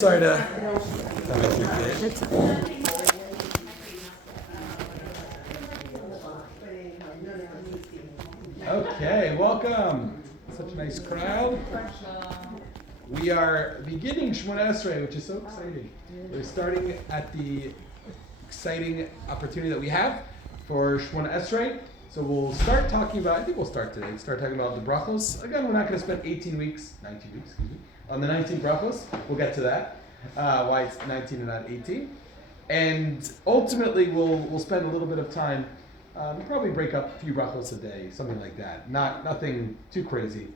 Sorry to. Okay, welcome. Such a nice crowd. We are beginning Shemona Esrei, which is so exciting. We're starting at the exciting opportunity that we have for Shemona Esrei. So we'll start talking about, I think we'll start today, start talking about the brachos. Again, we're not going to spend 19 weeks, on the 19 brachos. We'll get to that, why it's 19 and not 18. And ultimately, we'll spend a little bit of time, we'll probably break up a few brachos a day, something like that. Nothing too crazy.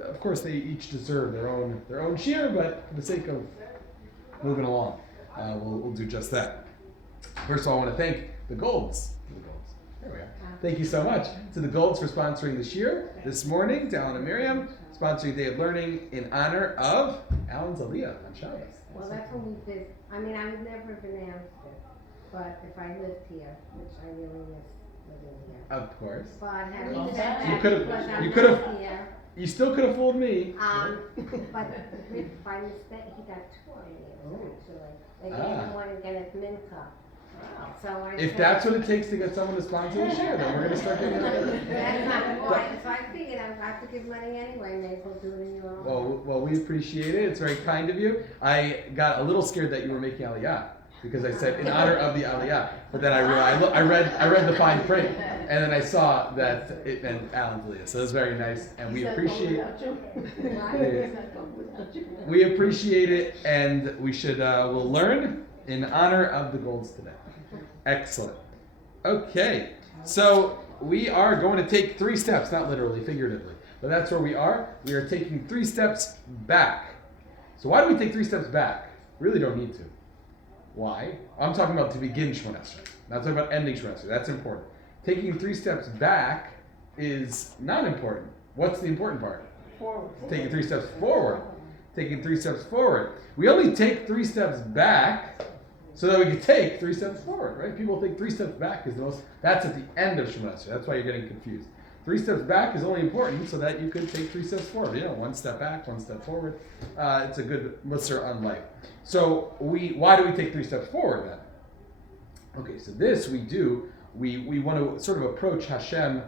Of course, they each deserve their own shiur, but for the sake of moving along, we'll do just that. First of all, I want to thank the Golds. There we are. Thank you so much to the Golds for sponsoring the shiur this morning, to Alan and Miriam, sponsoring Day of Learning in honor of Alan's Aliyah on Shabbos. Well, that's when we did. I mean, I would never have announced it, but if I lived here, which I really miss living here. Of course. But having said that, You still could have fooled me. But by mistake, he got two Aliyahs actually. They gave him one again at Mincha. So if that's what it takes to get someone to sponsor the shiur, then we're going to start getting it. That's not why. So I figured I would have to give money anyway. May as well do it in your own. Well, we appreciate it. It's very kind of you. I got a little scared that you were making Aliyah because I said in honor of the Aliyah, but then I realized I read the fine print, and then I saw that it meant Alan's Aliyah. So it was very nice, and we appreciate it, and we should we'll learn in honor of the Golds today. Excellent. Okay, so we are going to take 3 steps, not literally, figuratively, but that's where we are. We are taking 3 steps back. So why do we take 3 steps back? Really don't need to. Why? I'm talking about to begin Shemona Esrei. Not talking about ending Shemona Esrei. That's important. Taking 3 steps back is not important. What's the important part? Forward. Taking 3 steps forward. Taking 3 steps forward. We only take 3 steps back so that we can take 3 steps forward, right? People think 3 steps back is the most, that's at the end of Shemona Esrei. That's why you're getting confused. 3 steps back is only important so that you could take 3 steps forward. 1 step back, 1 step forward. It's a good musar on life. So why do we take 3 steps forward then? Okay, so this we do, we want to sort of approach Hashem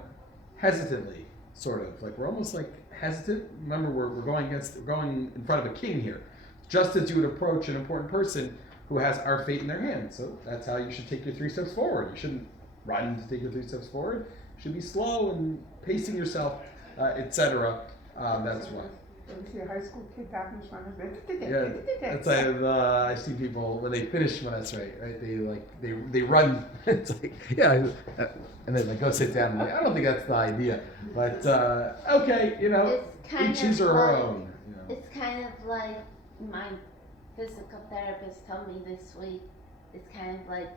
hesitantly, sort of. Like we're almost like hesitant. Remember, we're going in front of a king here. Just as you would approach an important person who has our fate in their hands. So that's how you should take your 3 steps forward. You shouldn't run to take your 3 steps forward. You should be slow and pacing yourself, etc. That's why. You see a high school kid tapping Shemona. Yeah, that's like I see people when they finish Shemona Esrei, right? They run. It's like and then go sit down. I don't think that's the idea, but okay, each his or her own. It's kind of like my physical therapist told me this week. It's kind of like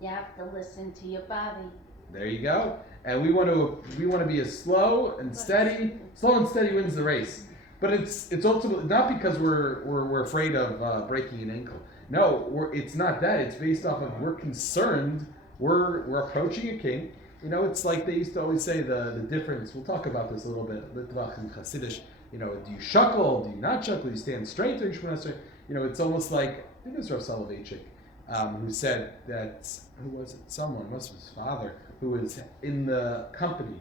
you have to listen to your body. There you go. And we want to be as slow and steady. Slow and steady wins the race. But it's ultimately not because we're afraid of breaking an ankle. No, it's not that. It's based off of we're concerned. We're approaching a king. It's like they used to always say the difference. We'll talk about this a little bit. Litvach and Hasidish. Do you shuckle? Do you not shuckle? Do you stand straight during Shemona Esrei? It's almost like I think it was Rav Soloveitchik who said that who was it? Someone, must have his father, who was in the company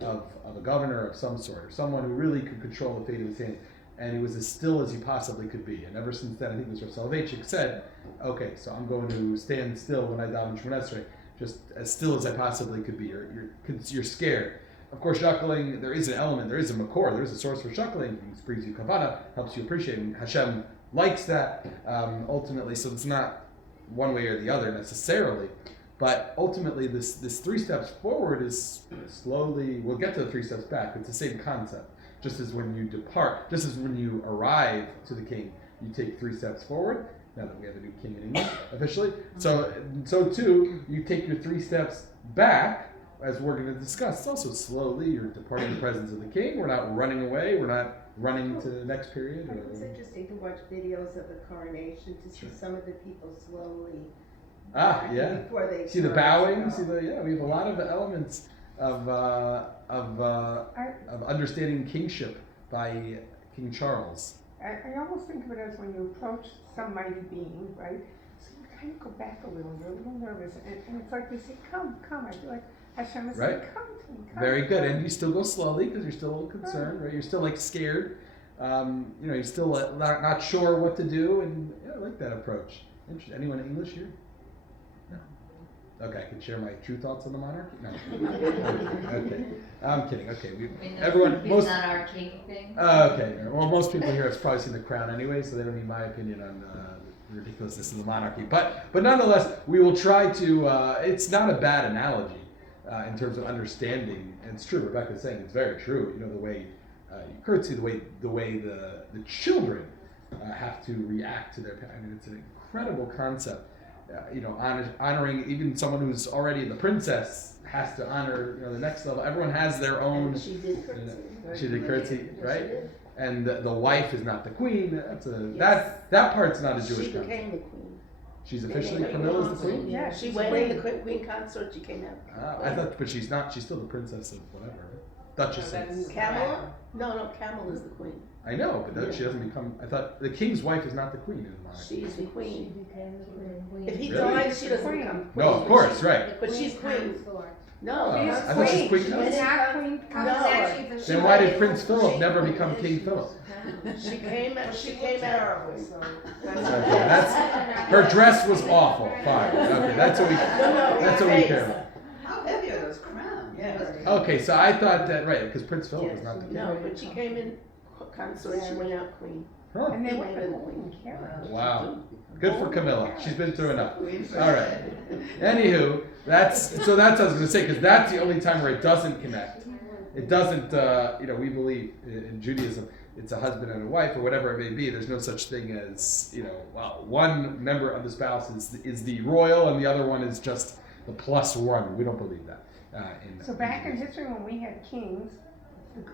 of a governor of some sort, or someone who really could control the fate of his hand, and he was as still as he possibly could be. And ever since then, I think it was Rav Soloveitchik said, okay, so I'm going to stand still when I daven Shemona Esrei, just as still as I possibly could be. You're scared. Of course, shuckling, there is an element, there is a makor, there is a source for shuckling. It brings you kavana, helps you appreciate it. And Hashem likes that, ultimately, so it's not one way or the other necessarily. But ultimately, this 3 steps forward is slowly, we'll get to the 3 steps back. It's the same concept. Just as when you depart, just as when you arrive to the king, you take 3 steps forward. Now that we have a new king in English, officially. So too, you take your 3 steps back, as we're going to discuss. It's also slowly, you're departing the presence of the king. We're not running away. We're not running to the next period. It was interesting to watch videos of the coronation, to see some of the people slowly. Before they see the bowing. We have a lot of elements of understanding kingship by King Charles. I almost think of it as when you approach some mighty being, right? So you kind of go back a little, you're a little nervous, and it's like they say, come. I feel like Hashem is saying, come to me, come. Very good, and you still go slowly because you're still a little concerned, right? You're still like scared. You're still not sure what to do, and I like that approach. Interesting. Anyone English here? No. Okay, I can share my true thoughts on the monarchy. No. Okay, I'm kidding. Okay, It's not our king thing. Okay, well, most people here have probably seen The Crown anyway, so they don't need my opinion on the ridiculousness of the monarchy. But nonetheless, we will try to. It's not a bad analogy in terms of understanding, and it's true. Rebecca's saying it's very true. The way curtsy, the way the children have to react to their parents. I mean, it's an incredible concept. Honoring even someone who's already the princess has to honor the next level. Everyone has their own. And she did curtsy. She did curtsy, right? She did. And the wife is not the queen. That part's not a Jewish She concept. became the queen. She's officially Camilla's the queen. Yeah, She she's went queen. in the queen consort. She came out. I thought, but she's not. She's still the princess of whatever, right? Duchess of. Camel? No, Camel is the queen. I know, but she doesn't become. I thought the king's wife is not the queen in the monarchy. She's the queen. If he Really? dies, she doesn't become queen. No, of course, right. But she's queen. No, I She's thought she's queen. She's No. not queen. No. Then why did Prince Philip never become King Philip? She came out. She came out. Okay, her dress was awful. Fine. Okay, that's what we. That's what we care about. How heavy are those crowns? Okay, so I thought that because Prince Philip is not the king. No, but she came in consort. She went out queen. Huh. And they He went went in the the queen queen. carriage. Wow. Good for Camilla. She's been through enough. All right. Anywho, that's what I was going to say, because that's the only time where it doesn't connect. It doesn't, we believe in Judaism, it's a husband and a wife or whatever it may be. There's no such thing as, one member of the spouse is the royal and the other one is just the plus one. We don't believe that. So back in history when we had kings,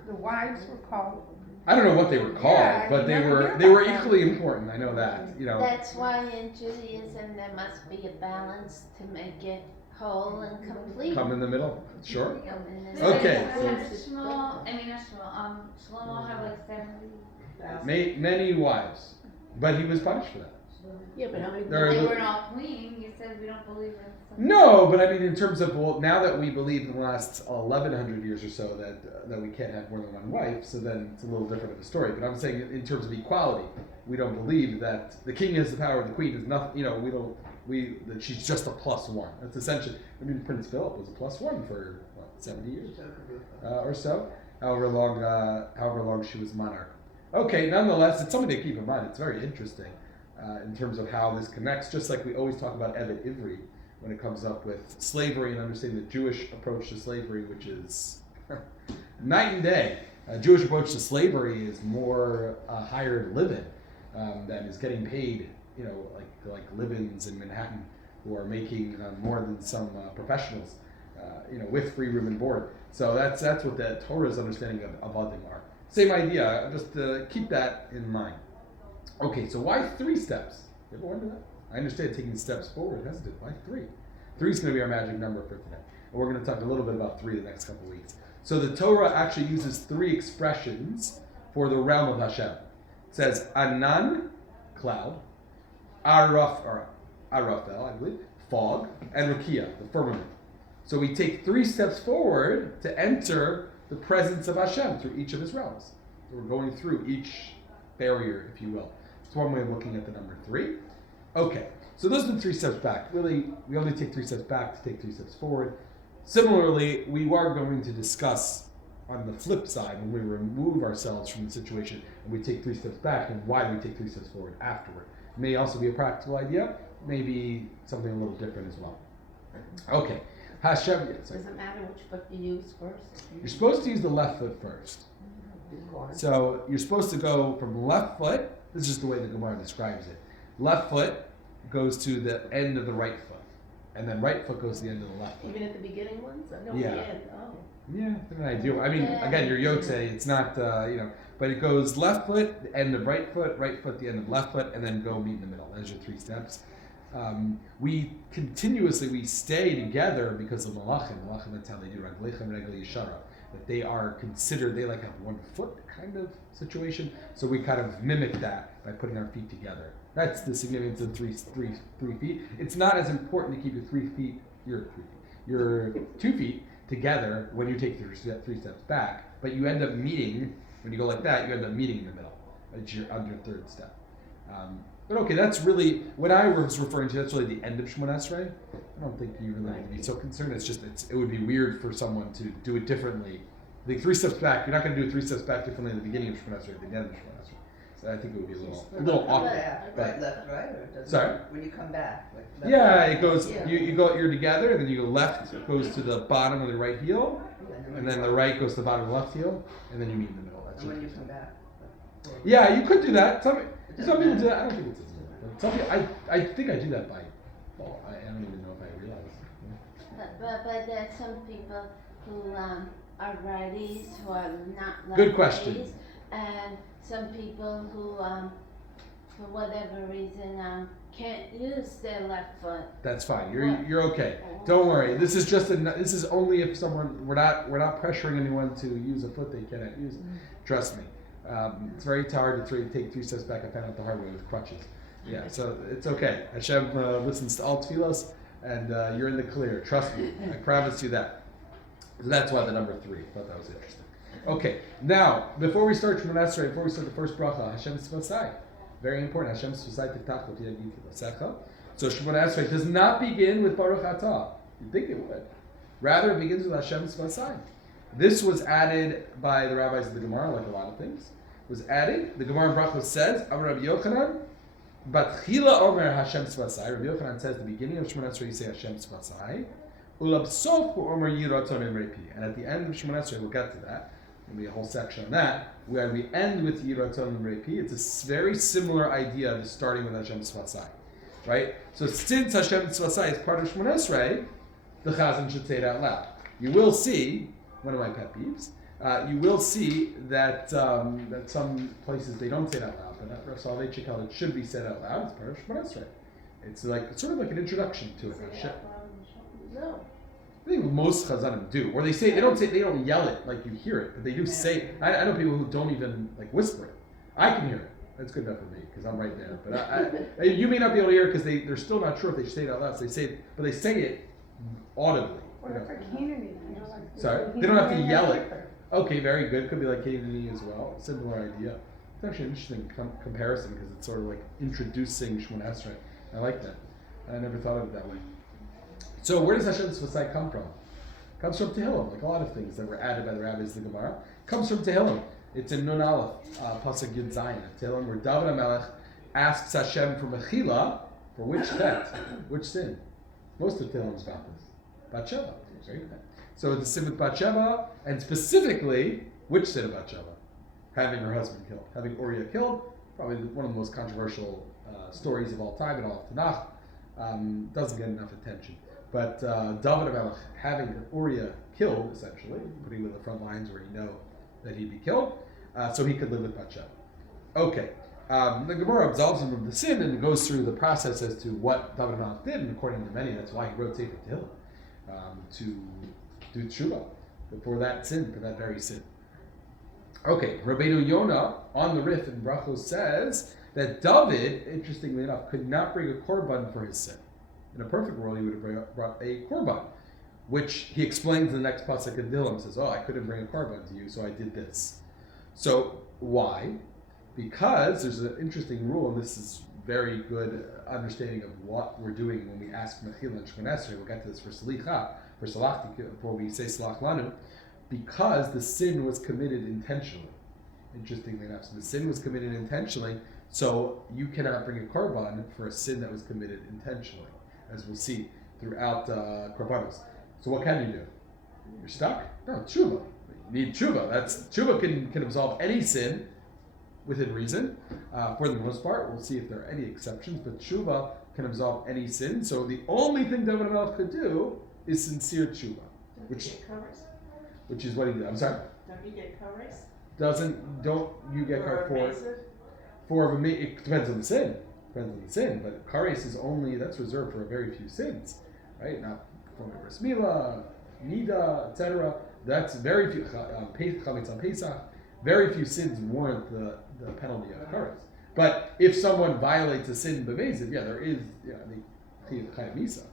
the wives were called. I don't know what they were called, Yeah, but you they never were hear they were about them. equally important. I know that. That's why in Judaism there must be a balance to make it whole and complete. Come in the middle. Sure. In the Okay. Shlomo had like 70. Many wives, but he was punished for that. Yeah, but how many? There They are- weren't all queen. You said we don't believe in. No, but I mean, in terms of now that we believe in the last 1,100 years or so that we can't have more than one wife, so then it's a little different of a story. But I'm saying in terms of equality, we don't believe that the king has the power, the queen is nothing. That she's just a plus one. That's essentially. I mean, Prince Philip was a plus one for 70 years or so, however long she was monarch. Okay, nonetheless, it's something to keep in mind. It's very interesting in terms of how this connects. Just like we always talk about Evet Ivri when it comes up with slavery and understanding the Jewish approach to slavery, which is night and day. Jewish approach to slavery is more hired live-in than is getting paid, like live-ins in Manhattan who are making more than some professionals, with free room and board. So that's what the Torah's understanding of Avadim are. Same idea, just keep that in mind. Okay, so why 3 steps? You ever wonder that? I understand taking steps forward. Hesitant. Why 3? 3 is going to be our magic number for today. And we're going to talk a little bit about 3 the next couple of weeks. So the Torah actually uses 3 expressions for the realm of Hashem. It says Anan, cloud, Arafel, I believe, fog, and Rukia, the firmament. So we take 3 steps forward to enter the presence of Hashem through each of his realms. So we're going through each barrier, if you will. It's one way of looking at the number 3. Okay, so those are the 3 steps back. Really, we only take 3 steps back to take 3 steps forward. Similarly, we are going to discuss on the flip side when we remove ourselves from the situation and we take 3 steps back and why we take 3 steps forward afterward. It may also be a practical idea, maybe something a little different as well. Okay, Hashem. Does it matter which foot you use first? You're supposed to use the left foot first. So you're supposed to go from left foot. This is just the way the Gemara describes it. Left foot goes to the end of the right foot, and then right foot goes to the end of the left foot. Even at the beginning ones? No, Yeah. the end. Oh. Yeah, different idea. I mean, again, your yotze, it's not, but it goes left foot, the end of right foot, the end of left foot, and then go meet in the middle. There's your 3 steps. We stay together because of malachim. Malachim, that's how they do. Raglechem, regel yeshara. that they are considered, they like have 1 foot kind of situation. So we kind of mimic that by putting our feet together. That's the significance of three feet. It's not as important to keep your 2 feet together when you take 3 steps back, but you end up meeting, when you go like that, you end up meeting in the middle. It's your 3rd step. But okay, that's really, what I was referring to, that's really the end of Shemona Esrei. I don't think you really need to be so concerned. It's just, it would be weird for someone to do it differently. I think 3 steps back, you're not going to do 3 steps back differently at the beginning of Shemona Esrei, at the end of Shemona Esrei. So I think it would be a little awkward. Right, left, right, or does Sorry? when you come back? Like left, Yeah, right, it goes, yeah. you're together, and then you go left, it goes to the bottom of the right heel, and then the right goes to the bottom of the left heel, and then you meet in the middle. That's And when it. you come back? Yeah, you could do that. Some people do that. I don't think it's as good. Some people, I think I do that by fall. I don't even know if I realize. But there's some people who are righties who are not lefties. Good question. And some people who, for whatever reason, can't use their left foot. That's fine. You're okay. Don't worry. This is just this is only if someone, we're not pressuring anyone to use a foot they cannot use. Trust me. It's very hard to take 3 steps back. I found out the hard way with crutches. Yeah, so it's okay. Hashem listens to all tefillos, and you're in the clear. Trust me. I promise you that. So that's why the number 3. I thought that was interesting. Okay, now, before we start Shemona Esrei, before we start the first bracha, Hashem Sfasai. Very important. Hashem Sfasai Tiktach Lo Tiyagid Lasecha. So Shemona Esrei does not begin with Baruch Atah. You'd think it would. Rather, it begins with Hashem Sfasai. This was added by the rabbis of the Gemara, like a lot of things. It was added. The Gemara in Brachos says, Amar Rabbi Yochanan, Batchila Omer Hashem Sfasai. Rabbi Yochanan says, the beginning of Shemona Esrei, you say Hashem Sfasai. Ulabsof Omer Yiraton Emrepi. And at the end of Shemona Esrei, we'll get to that. There'll be a whole section on that, where we end with Yiraton Emrepi. It's a very similar idea to starting with Hashem Sfasai. Right? So since Hashem Sfasai is part of Shemona Esrei, the Chazan should say it out loud. You will see, one of my pet peeves, you will see that that some places they don't say it out loud, but at Rav Soloveitchik held it should be said out loud. It's part of Shemona Esrei. It's sort of like an introduction to it. No. I think most Chazanim do, or they don't yell it like you hear it, but they do say. I know people who don't even like whisper it. I can hear it. That's good enough for me because I'm right there. But you may not be able to hear it because they're still not sure if they should say it out loud. So they say it, but they say it audibly. Or it's like Hanani, like. Sorry, they don't have to yell it. Okay, very good. Could be like Hanani as well. Similar idea. It's actually an interesting comparison because it's sort of like introducing Shemona Esrei. I like that. I never thought of it that way. So where does Hashem Sfasai come from? It comes from Tehillim, like a lot of things that were added by the rabbis of the Gemara. It comes from Tehillim. It's in Nun Aleph, Pasuk Yud Zayin, Tehillim, where David HaMelech asks Hashem for Mechila, for which chet, which sin? Most of Tehillim is about this. Bathsheba. Right? So it's a sin with Bathsheba, and specifically, which sin of Bathsheba? Having her husband killed. Having Uriah killed, probably one of the most controversial stories of all time in all of Tanakh. Doesn't get enough attention. But David HaMelech having Uriah killed, essentially, putting him in the front lines where he know that he'd be killed, so he could live with Bathsheba. Okay. The Gemara absolves him of the sin and goes through the process as to what David HaMelech did, and according to many, that's why he wrote Sefer Tehillim, to do tshuva for that sin, for that very sin. Okay, Rabbeinu Yonah on the Rif in Brachos says that David, interestingly enough, could not bring a korban for his sin. In a perfect world, he would have brought a korban, which he explains in the next pasuk in Tehillim. Says, "Oh, I couldn't bring a korban to you, so I did this." So why? Because there's an interesting rule, and this is very good understanding of what we're doing when we ask Mechila and Shemona Esrei. We'll get to this for Salicha, for Salach, before we say Salach Lanu, because the sin was committed intentionally. Interestingly enough, so the sin was committed intentionally, so you cannot bring a korban for a sin that was committed intentionally, as we'll see throughout korbanos. So what can you do? You're stuck? No, tshuva. You need tshuva. Tshuva can absolve any sin within reason. For the most part, we'll see if there are any exceptions, but tshuva can absolve any sin. So the only thing David HaMelech could do is sincere tshuva, which is what he did. I'm sorry. Don't you get kares? Don't you get kar for it depends on the sin. But kares is only, that's reserved for a very few sins, right? Not from Bris Milah, Nida, etc. That's very few. Chametz on Pesach, very few sins warrant the penalty of kares. But if someone violates a sin b'mezid, there is the chayv misa.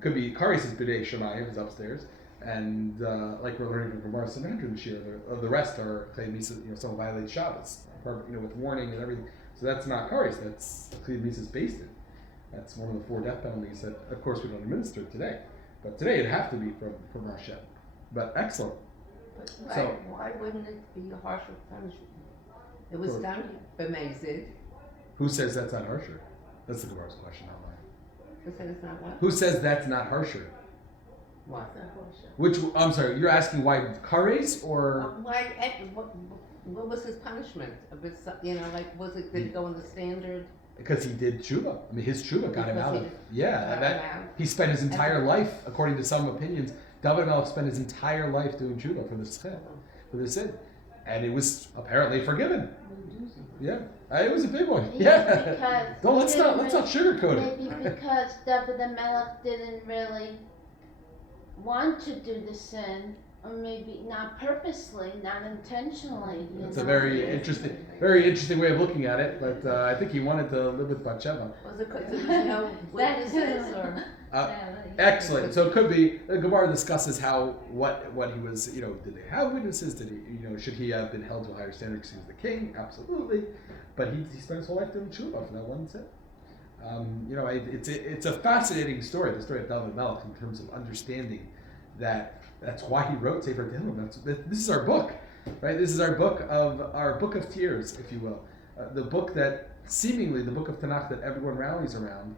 Could be kares is b'dei shemayim is upstairs, and like we're learning from Gemara Sanhedrin shiur, the rest are chayv misa. Someone violates Shabbos, with warning and everything. So that's not kares. That's chayv misa is based in. That's one of the 4 death penalties that, of course, we don't administer today. But today it'd have to be from Hashem. But excellent. But why wouldn't it be a harsher punishment? It was done b'mezid. Who says that's not harsher? That's the Gemara's question, not mine. Who said it's not what? Who says that's not harsher? What? Which, I'm sorry, you're asking why kares or? What was his punishment? Was it, did he go in the standard? Because he did tshuva. I mean, his tshuva got him out of it. He spent his And entire life, according to some opinions, David Melech spent his entire life doing tshuva for the sin. And it was apparently forgiven. Yeah, it was a big one. Yeah. Let's not sugarcoat it. Maybe because David Melech didn't really want to do the sin, or maybe not purposely, not intentionally. It's a very interesting way of looking at it. But I think he wanted to live with Bathsheba. Was it because there was no witnesses or? Excellent. So it could be the Gemara discusses what he was. Did they have witnesses? Did he? Should he have been held to a higher standard because he was the king? Absolutely. But he spent his whole life doing tshuva for that one sin. It's a fascinating story, the story of David Melech, in terms of understanding that. That's why he wrote Sefer Tehillim. This is our book, right? This is our book of tears, if you will. The book that seemingly the book of Tanakh that everyone rallies around,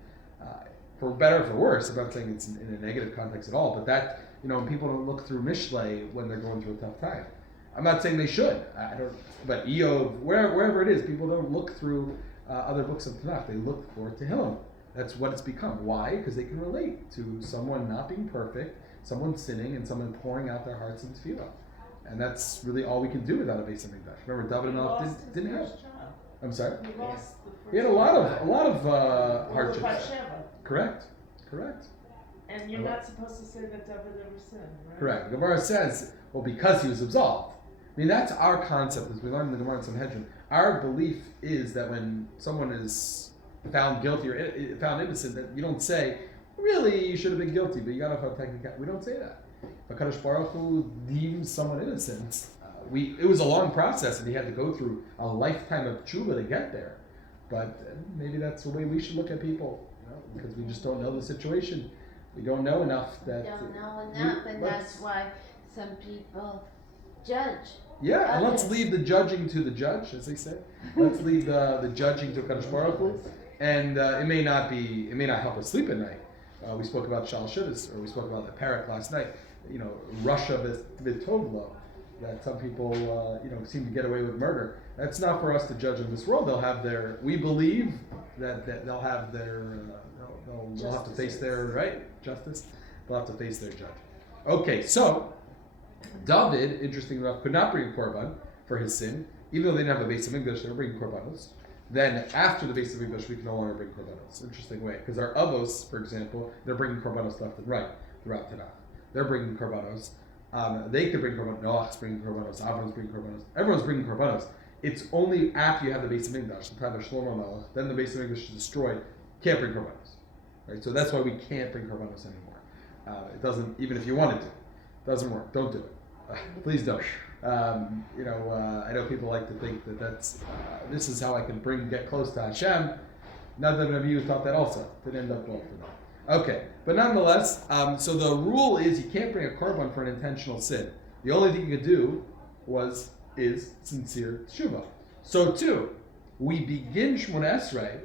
for better or for worse. I'm not saying it's in a negative context at all, but that when people don't look through Mishlei when they're going through a tough time. I'm not saying they should. I don't. But Eov, wherever it is, people don't look through other books of Tanakh. They look for Tehillim. That's what it's become. Why? Because they can relate to someone not being perfect, someone sinning, and someone pouring out their hearts in tefilah. And that's really all we can do without a Beis HaMikdash. Remember, David Melech didn't have. I'm sorry. He had a lot of hardships. Correct. And you're not supposed to say that David ever sinned, right? Correct. The Gemara says, because he was absolved. I mean, that's our concept, as we learned in the Gemara in Sanhedrin. Our belief is that when someone is found guilty or found innocent, that you don't say, really, you should have been guilty, but you got to have technicality. We don't say that. If HaKadosh Baruch Hu deems someone innocent, it was a long process, and he had to go through a lifetime of tshuva to get there. But maybe that's the way we should look at people, because we just don't know the situation. We don't know enough that. And that's why some people judge. Yeah, and let's leave the judging to the judge, as they say. Let's leave the judging to HaKadosh Baruch Hu, and it may not help us sleep at night. We spoke about Shal Shivas, or we spoke about the parak last night. Russia with Tovlo, that some people seem to get away with murder. That's not for us to judge in this world. They'll have their. We believe that they'll have their. They'll have to face their justice. They'll have to face their judge. Okay, so David, interesting enough, could not bring a korban for his sin, even though they didn't have a Beis HaMikdash. They were bringing korbanos. Then after the Beis HaMikdash, we can no longer bring korbanos. Interesting way, because our avos, for example, they're bringing korbanos left and right throughout Tanakh. They're bringing korbanos. They could bring korbanos. Noach's bringing korbanos. Avram's bringing korbanos. Everyone's bringing korbanos. It's only after you have the Beis HaMikdash, the time of Shlomo Melech, then the Beis HaMikdash is destroyed. Can't bring korbanos. Right? So that's why we can't bring korbanos anymore. It doesn't, even if you wanted to, it doesn't work. Don't do it. Please don't. I know people like to think that this is how I can get close to Hashem. Not that of you thought that also. Didn't end up well for them. Okay, but nonetheless, so the rule is you can't bring a korban for an intentional sin. The only thing you could do is sincere tshuva. So too, we begin Shmona Esrei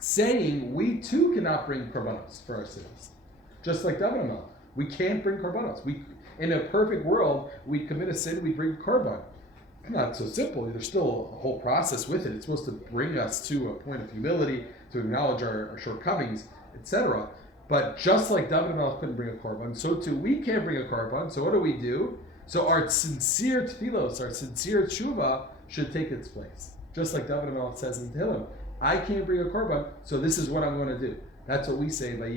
saying we too cannot bring korbanos for our sins. Just like David Melech. We can't bring korbanos. In a perfect world, we commit a sin, we bring korban. Not so simple. There's still a whole process with it. It's supposed to bring us to a point of humility, to acknowledge our shortcomings, etc. But just like David Melech couldn't bring a korban, so too we can't bring a korban. So what do? So our sincere tefillos, our sincere tshuva should take its place. Just like David Melech says in Tehillim, I can't bring a korban, so this is what I'm going to do. That's what we say by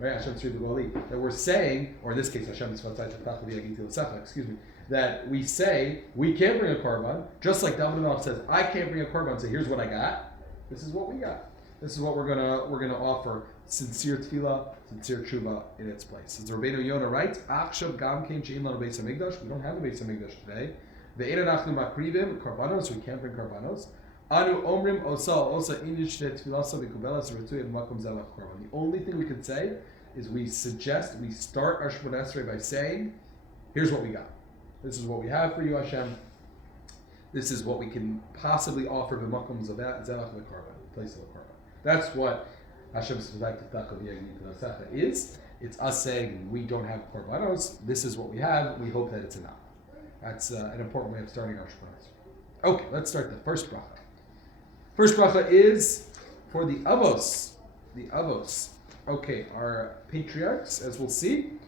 right? Hashem Tzri B'Goli. That we're saying, or in this case, Hashem excuse me, that we say we can't bring a korban, just like David Melech says, I can't bring a korban. So here's what I got. This is what we got. This is what we're gonna offer: sincere tefilah, sincere tshuva in its place. As Rabbeinu Yonah writes, "Achshav gam kein she'in lanu beis hamikdash." We don't have a beis hamikdash today. Ve'ein anachnu makrivim korbanos. We can't bring korbanos. Anu omrim osa inish tefilasa v'kubelas v'rituy makom zelach korban. The only thing we can say is we start our Shemona Esrei by saying, "Here's what we got. This is what we have for you, Hashem. This is what we can possibly offer b'makom zelach v'korban, place of a korban." That's what Hashem's is. It's us saying we don't have korbanos. This is what we have. We hope that it's enough. That's an important way of starting our Shemona. Okay, let's start the first bracha. First bracha is for the avos. The avos. Okay, our patriarchs, as we'll see.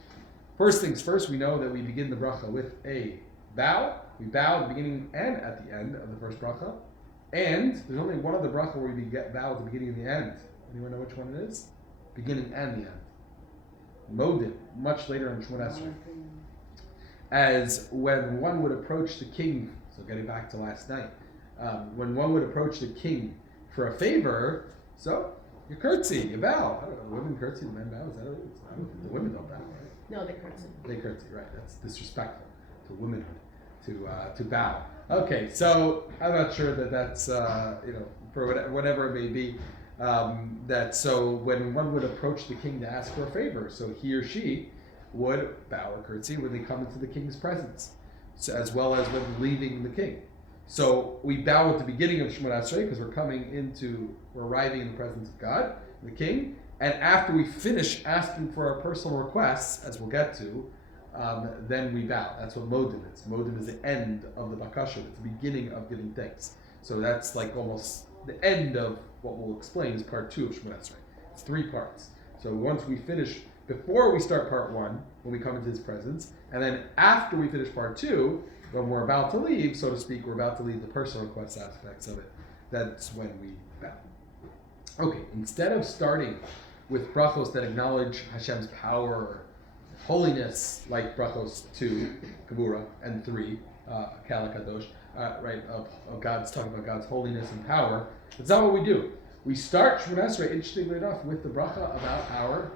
First things first, we know that we begin the bracha with a bow. We bow at the beginning and at the end of the first bracha. And there's only one other bracha where we bow at the beginning and the end. Anyone know which one it is? Beginning and the end. Modim, much later in Shemona Esrei. As when one would approach the king, so getting back to last night, when one would approach the king for a favor, so you curtsy, you bow. I don't know, the women curtsy, the men bow. Is that what it is? I don't think the women don't bow, right? No, they curtsy. They curtsy, right? That's disrespectful to womanhood to bow. Okay, so I'm not sure that's for whatever it may be. That so when one would approach the king to ask for a favor, so he or she would bow or curtsy when they come into the king's presence, so, as well as when leaving the king. So we bow at the beginning of Shemona Esrei because we're arriving in the presence of God, the king, and after we finish asking for our personal requests, as we'll get to, then we bow. That's what modim is. Modim is the end of the bakasha. It's the beginning of giving thanks. So that's like almost the end of what we'll explain is part 2 of Shemona Esrei. It's 3 parts. So once we finish, before we start part 1, when we come into his presence, and then after we finish part 2, when we're about to leave, so to speak, we're about to leave the personal request aspects of it. That's when we bow. Okay, instead of starting with brachos that acknowledge Hashem's power, holiness, like brachos 2, Kabura, and 3, Kala Kadosh, right, of God's talking about God's holiness and power. That's not what we do. We start Shemona Esrei, interestingly enough, with the bracha about our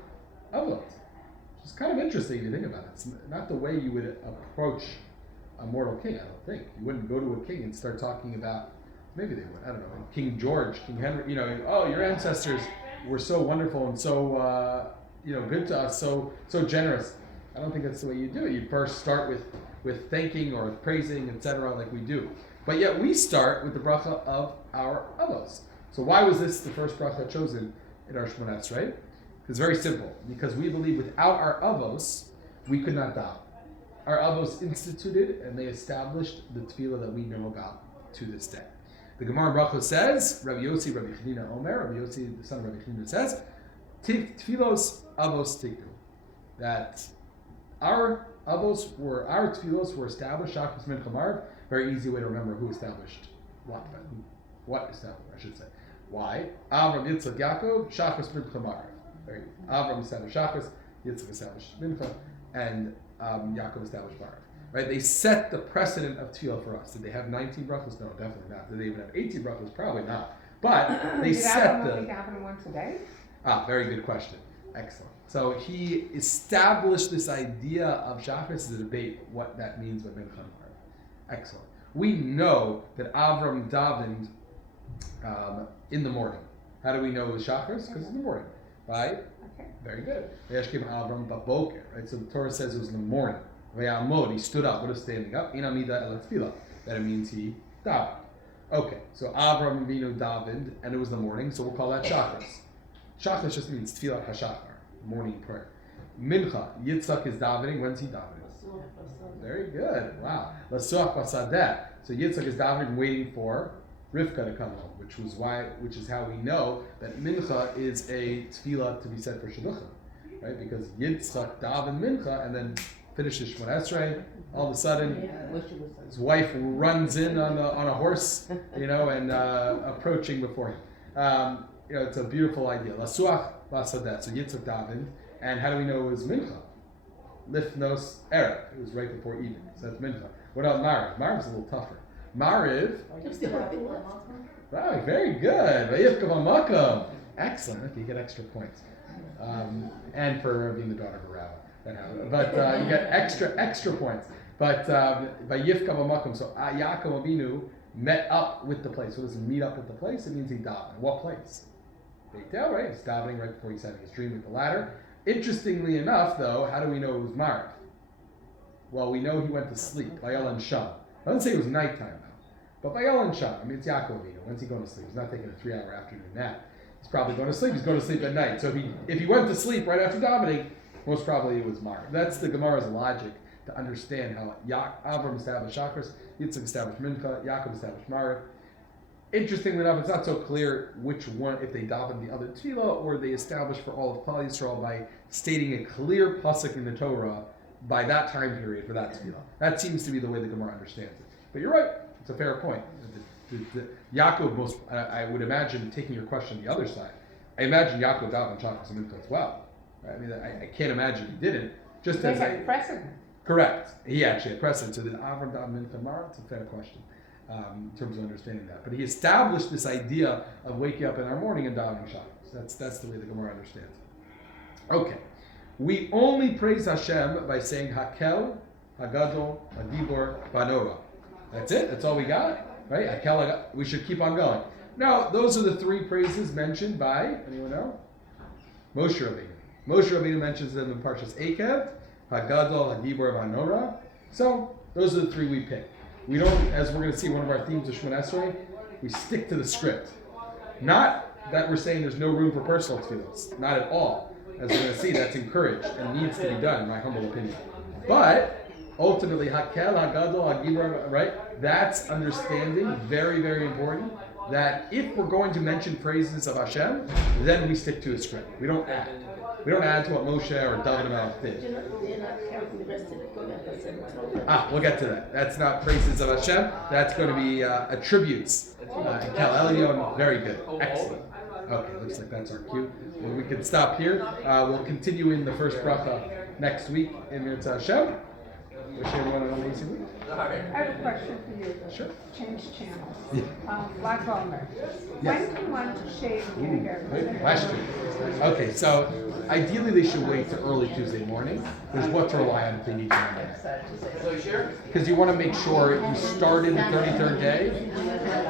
avot. Which is kind of interesting if you think about it. It's not the way you would approach a mortal king, I don't think. You wouldn't go to a king and start talking about, maybe they would, I don't know, King George, King Henry, your ancestors were so wonderful and so, good to us, so generous. I don't think that's the way you do it. You first start with thanking or with praising, etc., like we do. But yet we start with the bracha of our avos. So why was this the first bracha chosen in our Shemona Esrei? It's very simple. Because we believe without our avos, we could not daven. Our avos instituted and they established the tefilah that we know about to this day. The Gemara in Brachos says, Rabbi Yossi, Rabbi Chanina Omer, Rabbi Yossi, the son of Rabbi Chanina says, Tefilos avos tiknu. That our tefilos were established, Shachris Mincha Marv. Very easy way to remember who established what established, I should say. Why? Avram, Yitzchak, Yaakov, Shachris Mincha Marv. Very easy. Avram established Shachris, Yitzchak established Mincha, and Yaakov established Marv. Right? They set the precedent of tefilah for us. Did they have 19 brachos? No, definitely not. Did they even have 18 brachos? Probably not. But they set the... Did Avram one today? Very good question. Excellent. So he established this idea of Shachris as a debate, what that means by Mincha and Marv. Excellent. We know that Avram davened in the morning. How do we know it was Shachris? Because it's in the morning. Right? Okay. Very good. Avram baboker. Right? So the Torah says it was in the morning. He stood up. What is standing up? Inamida el tefilah. That it means he davened. Okay. So Avram Avinu davened, and it was the morning, so we'll call that Shachris. Shachris just means tefilah hashachar, morning prayer. Mincha, Yitzchak is davening. When's he davening? Very good. Wow. Lasuach basadeh. So Yitzchak is davening, waiting for Rivka to come home, which is how we know that Mincha is a tefilah to be said for Shidduchim, right? Because Yitzchak davened Mincha and then finishes Shemona Esrei. All of a sudden, his wife runs in on a horse, and approaching before him. It's a beautiful idea. Lasuach basadeh. So Yitzchak davened, And how do we know it was mincha? Lifnos erev. It was right before evening. So that's mincha. What about mariv? Mariv's a little tougher. Mariv. Right, very good. Vayifka b'makom. Excellent. Okay, you get extra points. And for being the daughter of a rabbi. But you get extra points. But Vayifka b'makom. So Yaakov Avinu met up with the place. What does meet up with the place? It means he davened. What place? Beit El, right? He's davening right before he's having his dream with the ladder. Interestingly enough, though, how do we know it was Mariv? Well, we know he went to sleep. Vayal and Sham. I don't say it was nighttime, though. But Vayal and Sham. I mean, it's Yaakov Avinu. When's he going to sleep? He's not taking a 3-hour afternoon nap. He's probably going to sleep. He's going to sleep at night. So if he went to sleep right after davening, most probably it was Mariv. That's the Gemara's logic to understand how Avram established Shachris, Yitzchak established Mincha, Yaakov established Mariv. Interestingly enough, it's not so clear which one, if they daven the other tefilah, or they establish for all of Klal Yisrael by stating a clear pasuk in the Torah by that time period for that tefilah. That seems to be the way the Gemara understands it. But you're right; it's a fair point. Yaakov, I would imagine, taking your question the other side. I imagine Yaakov davened Shachris and Mincha as well. Right? I mean, I can't imagine he didn't. Just They as had precedent. correct, he actually had precedent. So did Avram daven Mincha Mariv? It's a fair question. In terms of understanding that. But he established this idea of waking up in our morning and davening Shabbos. That's the way the Gemara understands it. Okay. We only praise Hashem by saying Hakel, Hagadol, Hagibor, Banora. That's it. That's all we got. Right? Hakel, we should keep on going. Now, those are the 3 praises mentioned by, anyone know? Moshe Rabbeinu. Moshe Rabbeinu mentions them in Parshas Ekev, Hagadol, Hagibor, Banora. So, those are the 3 we pick. We don't, as we're going to see one of our themes of Shemon Esrei, we stick to the script. Not that we're saying there's no room for personal tefillos. Not at all. As we're going to see, that's encouraged and needs to be done, in my humble opinion. But, ultimately, Hakel, Hagadol, Hagibor, right? That's understanding, very, very important, that if we're going to mention praises of Hashem, then we stick to a script. We don't add. We don't add to what Moshe or David Melech did. We'll get to that. That's not praises of Hashem. That's going to be attributes. Kel Elyon, very good. Excellent. Okay, looks like that's our cue. Well, we can stop here. We'll continue in the first bracha next week in Mirza Hashem. Wish everyone an amazing week. I have a question for you. Sure. Change channels. Yeah. Black Walnut. Yes. When can one shave the hair? Question. Okay, so ideally they should wait to early Tuesday morning. There's what to rely on if they need to. Because you want to make sure you started the 33rd day,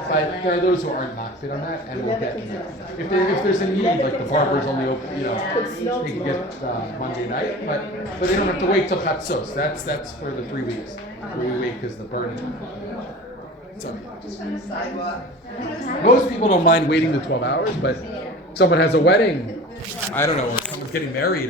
but there are those who aren't not fit on that, and we'll get to that. If there's a need, like the barber's only open, they can get Monday night, but they don't have to wait till Chatzos. That's for the 3 weeks where we wait because the burn. So most people don't mind waiting the 12 hours, but someone has a wedding, I don't know, or someone's getting married.